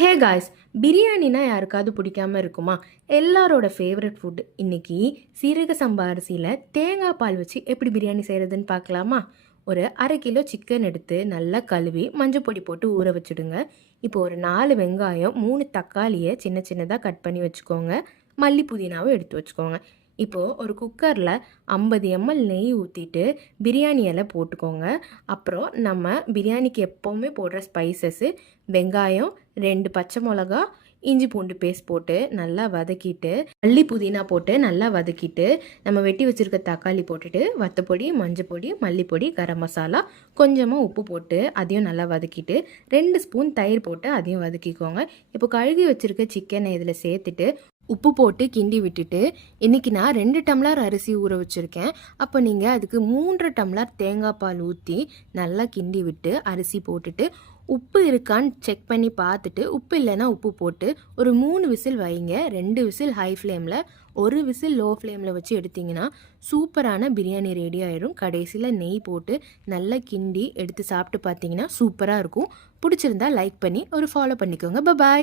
Hey guys, பிரியாணினா யாருக்காவது பிடிக்காம இருக்குமா? எல்லாரோட ஃபேவரட் ஃபுட். இன்னைக்கு சீரக சம்பா அரிசியில் தேங்காய் பால் வச்சு எப்படி பிரியாணி செய்கிறதுன்னு பார்க்கலாமா? ஒரு 1/2 கிலோ சிக்கன் எடுத்து நல்லா கழுவி மஞ்சள் பொடி போட்டு ஊற வச்சுடுங்க. இப்போ ஒரு 4 வெங்காயம் 3 தக்காளியை சின்ன சின்னதாக கட் பண்ணி வச்சுக்கோங்க. மல்லி புதினாவும் எடுத்து வச்சுக்கோங்க. இப்போது ஒரு குக்கரில் 50 ml நெய் ஊற்றிட்டு பிரியாணி இலை போட்டுக்கோங்க. அப்புறம் நம்ம பிரியாணிக்கு எப்போவுமே போடுற ஸ்பைசஸ்ஸு வெங்காயம், 2 பச்சை மிளகா, இஞ்சி பூண்டு பேஸ்ட் போட்டு நல்லா வதக்கிட்டு மல்லி புதினா போட்டு நல்லா வதக்கிட்டு நம்ம வெட்டி வச்சுருக்க தக்காளி போட்டுட்டு வத்தப்பொடி, மஞ்சப்பொடி, மல்லிப்பொடி, கரம் மசாலா, கொஞ்சமாக உப்பு போட்டு அதையும் நல்லா வதக்கிட்டு 2 ஸ்பூன் தயிர் போட்டு அதையும் வதக்கிக்கோங்க. இப்போ கழுகி வச்சுருக்க சிக்கனை இதில் சேர்த்துட்டு உப்பு போட்டு கிண்டி விட்டுட்டு, இன்றைக்கி நான் 2 டம்ளர் அரிசி ஊற வச்சுருக்கேன். அப்போ நீங்கள் அதுக்கு 3 டம்ளர் தேங்காய் பால் ஊற்றி நல்லா கிண்டி விட்டு அரிசி போட்டுட்டு உப்பு இருக்கான்னு செக் பண்ணி பார்த்துட்டு உப்பு இல்லைன்னா உப்பு போட்டு ஒரு 3 விசில் வைங்க. 2 விசில் ஹை ஃப்ளேமில், 1 விசில் லோ ஃப்ளேமில் வச்சு எடுத்திங்கன்னா சூப்பரான பிரியாணி ரெடி ஆயிடும். கடைசியில் நெய் போட்டு நல்லா கிண்டி எடுத்து சாப்பிட்டு பார்த்தீங்கன்னா சூப்பராக இருக்கும். பிடிச்சிருந்தா லைக் பண்ணி ஒரு ஃபாலோ பண்ணிக்கோங்க. பாய்.